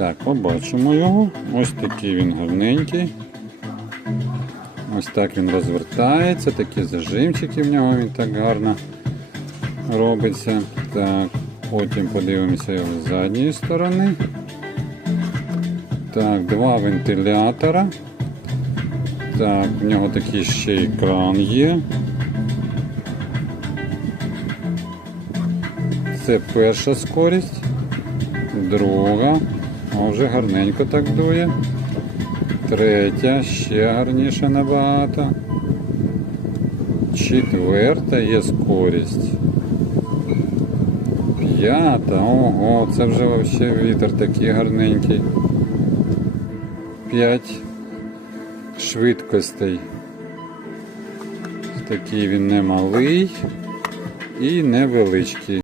Так, побачимо його. Ось такий він гарненький. Ось так він розвертається, такі зажимчики в нього він так гарно робиться. Так, потім подивимося його з задньої сторони. Так, два вентилятора. Так, в нього такий ще екран є. Це перша скорість, друга, О, вже гарненько так дує. Третя, ще гарніше набагато. Четверта є скорість. П'ята, ого, це вже взагалі вітер такий гарненький. П'ять швидкостей. Такий він не малий і невеличкий.